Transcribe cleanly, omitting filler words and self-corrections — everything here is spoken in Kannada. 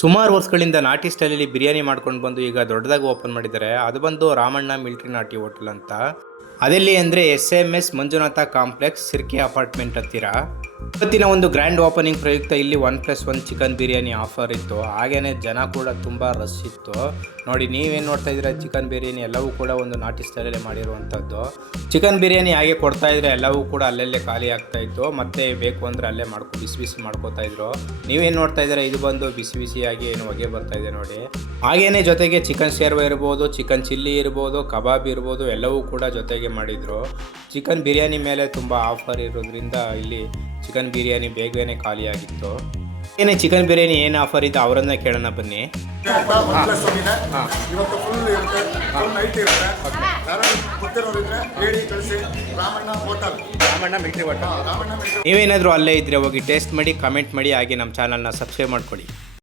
ಸುಮಾರು ವರ್ಷಗಳಿಂದ ನಾಟಿ ಸ್ಟೈಲಲ್ಲಿ ಬಿರಿಯಾನಿ ಮಾಡ್ಕೊಂಡು ಬಂದು ಈಗ ದೊಡ್ಡದಾಗಿ ಓಪನ್ ಮಾಡಿದ್ದಾರೆ. ಅದು ಬಂದು ರಾಮಣ್ಣ ಮಿಲ್ಟ್ರಿ ನಾಟಿ ಹೋಟೆಲ್ ಅಂತ. ಅದೆಲ್ಲಿ ಅಂದರೆ SMS ಮಂಜುನಾಥ ಕಾಂಪ್ಲೆಕ್ಸ್, ಸಿರ್ಕೆ ಅಪಾರ್ಟ್ಮೆಂಟ್ ಹತ್ತಿರ. ಇವತ್ತಿನ ಒಂದು ಗ್ರ್ಯಾಂಡ್ ಓಪನಿಂಗ್ ಪ್ರಯುಕ್ತ ಇಲ್ಲಿ 1+1 ಚಿಕನ್ ಬಿರಿಯಾನಿ ಆಫರ್ ಇತ್ತು. ಹಾಗೇನೆ ಜನ ಕೂಡ ತುಂಬ ರಶ್ ಇತ್ತು. ನೋಡಿ, ನೀವೇನು ನೋಡ್ತಾ ಇದ್ದೀರಾ, ಚಿಕನ್ ಬಿರಿಯಾನಿ ಎಲ್ಲವೂ ಕೂಡ ಒಂದು ನಾಟಿ ಸ್ಟೈಲಲ್ಲೇ ಮಾಡಿರುವಂಥದ್ದು. ಚಿಕನ್ ಬಿರಿಯಾನಿ ಹಾಗೆ ಕೊಡ್ತಾ ಇದ್ರೆ ಎಲ್ಲವೂ ಕೂಡ ಅಲ್ಲಲ್ಲೇ ಖಾಲಿ ಆಗ್ತಾ ಇತ್ತು. ಮತ್ತೆ ಬೇಕು ಅಂದರೆ ಅಲ್ಲೇ ಬಿಸಿ ಬಿಸಿ ಮಾಡ್ಕೋತಾ ಇದ್ರು. ನೀವೇನು ನೋಡ್ತಾ ಇದ್ದೀರಾ, ಇದು ಬಂದು ಬಿಸಿ ಬಿಸಿಯಾಗಿ ಏನು ಹೊಗೆ ಬರ್ತಾ ಇದೆ ನೋಡಿ. ಹಾಗೇನೆ ಜೊತೆಗೆ ಚಿಕನ್ ಶೇರ್ವ ಇರ್ಬೋದು, ಚಿಕನ್ ಚಿಲ್ಲಿ ಇರ್ಬೋದು, ಕಬಾಬ್ ಇರ್ಬೋದು, ಎಲ್ಲವೂ ಕೂಡ ಜೊತೆಗೆ ಮಾಡಿದ್ರು. ಚಿಕನ್ ಬಿರಿಯಾನಿ ಮೇಲೆ ತುಂಬ ಆಫರ್ ಇರೋದ್ರಿಂದ ಇಲ್ಲಿ ಚಿಕನ್ ಬಿರಿಯಾನಿ ಬೇಗನೆ ಖಾಲಿಯಾಗಿತ್ತು. ಏನೇ ಚಿಕನ್ ಬಿರಿಯಾನಿ ಏನು ಆಫರ್ ಇತ್ತು ಅವರನ್ನೇ ಕೇಳೋಣ ಬನ್ನಿ. ಇವತ್ತು ಫುಲ್ ಇರುತ್ತೆ, ಫುಲ್ ನೈಟ್ ಇರುತ್ತೆ. ಯಾರು ಗೊತ್ತಿರೋರಿದ್ರೆ ಹೇಳಿ ಕಳಿಸಿ. Ramanna hotel, Ramanna military hotel. ನೀವೇನಾದರೂ ಅಲ್ಲೇ ಇದ್ದರೆ ಹೋಗಿ ಟೇಸ್ಟ್ ಮಾಡಿ, ಕಮೆಂಟ್ ಮಾಡಿ, ಹಾಗೆ ನಮ್ಮ ಚಾನಲ್ನ ಸಬ್ಸ್ಕ್ರೈಬ್ ಮಾಡ್ಕೊಳ್ಳಿ.